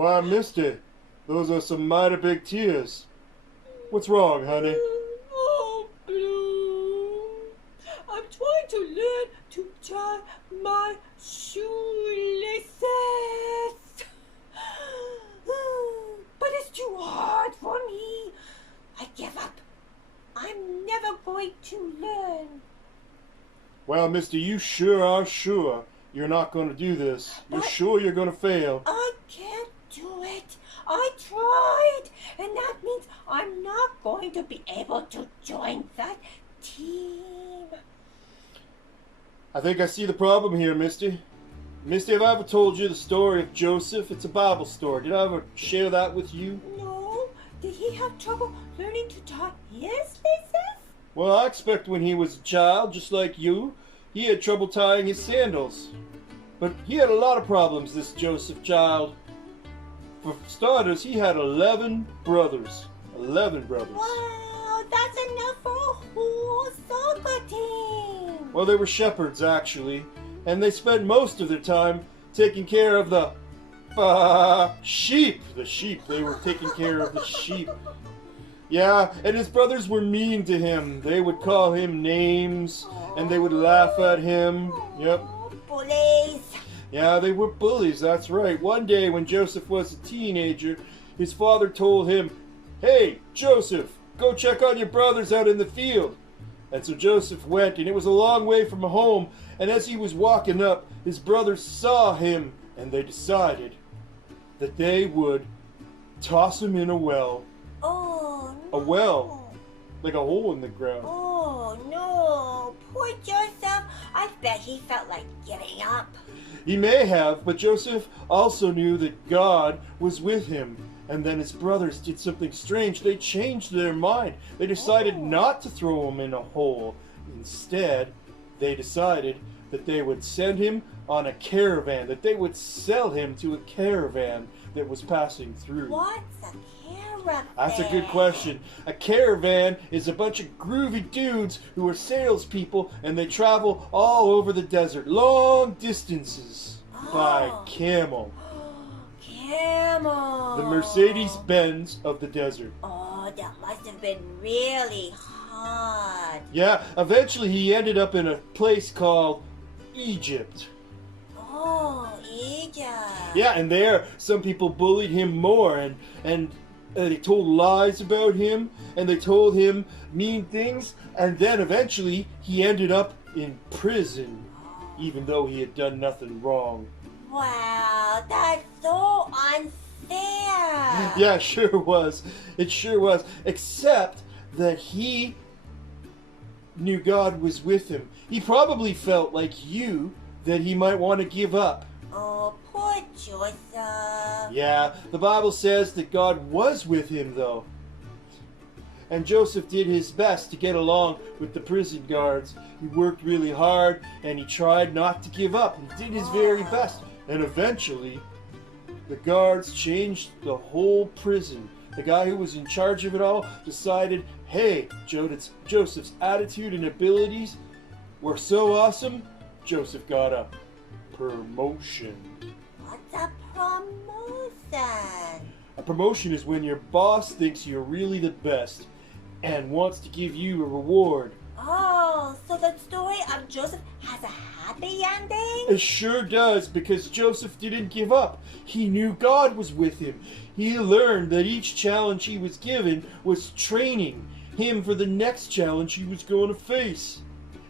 Why, Misty, those are some mighty big tears. What's wrong, honey? Oh, Blue. I'm trying to learn to tie my shoelaces. But it's too hard for me. I give up. I'm never going to learn. Well, Misty, you sure are sure you're not going to do this. You're But sure you're going to fail. I can't do it. I tried, and that means I'm not going to be able to join that team. I think I see the problem here, Misty. Misty, have I ever told you the story of Joseph? It's a Bible story. Did I ever share that with you? No, did he have trouble learning to tie his laces? Well, I expect when he was a child, just like you, he had trouble tying his sandals. But he had a lot of problems, this Joseph child. For starters, he had 11 brothers. 11 brothers. Wow, that's enough for a whole soccer team. Well, they were shepherds, actually. And they spent most of their time taking care of the sheep. The sheep. They were taking care of the sheep. Yeah, and his brothers were mean to him. They would call him names, and they would laugh at him. Yep. Bullies. Yeah, they were bullies, that's right. One day when Joseph was a teenager, his father told him, "Hey, Joseph, go check on your brothers out in the field." And so Joseph went, and it was a long way from home. And as he was walking up, his brothers saw him, and they decided that they would toss him in a well. Oh, no. A well, like a hole in the ground. Oh, no. Poor Joseph. I bet he felt like giving up. He may have, but Joseph also knew that God was with him. And then his brothers did something strange. They changed their mind. They decided not to throw him in a hole. Instead, they decided that they would send him on a caravan, that they would sell him to a caravan that was passing through. What's a caravan? That's a good question. A caravan is a bunch of groovy dudes who are salespeople, and they travel all over the desert, long distances, by camel. Camel. The Mercedes-Benz of the desert. Oh, that must have been really hard. Yeah, eventually he ended up in a place called Egypt. Oh, Egypt. Yeah, and there some people bullied him more, and they told lies about him, and they told him mean things, and then eventually he ended up in prison, even though he had done nothing wrong. Wow, that's so unfair. Yeah, it sure was. It sure was. Except that he knew God was with him. He probably felt like you, that he might want to give up. Oh, poor Joseph. Yeah, the Bible says that God was with him, though. And Joseph did his best to get along with the prison guards. He worked really hard, and he tried not to give up. He did his very best. And eventually, the guards changed the whole prison. The guy who was in charge of it all decided, hey, Joseph's attitude and abilities were so awesome, Joseph got a promotion. What's a promotion? A promotion is when your boss thinks you're really the best and wants to give you a reward. Oh, so the story of Joseph has a happy ending? It sure does, because Joseph didn't give up. He knew God was with him. He learned that each challenge he was given was training him for the next challenge he was going to face,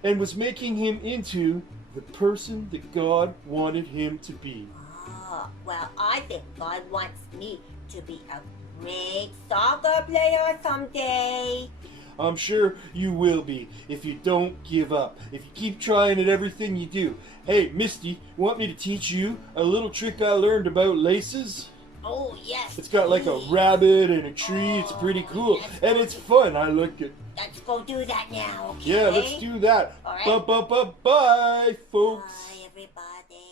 and was making him into the person that God wanted him to be. Oh, well, I think God wants me to be a great soccer player someday. I'm sure you will be if you don't give up, if you keep trying at everything you do. Hey, Misty, you want me to teach you a little trick I learned about laces? Oh, yes. It's got like a rabbit and a tree. It's pretty cool. Yes. And it's fun. I like it. Let's go do that now, okay? Yeah, let's do that. All right. Bye, folks. Bye, everybody.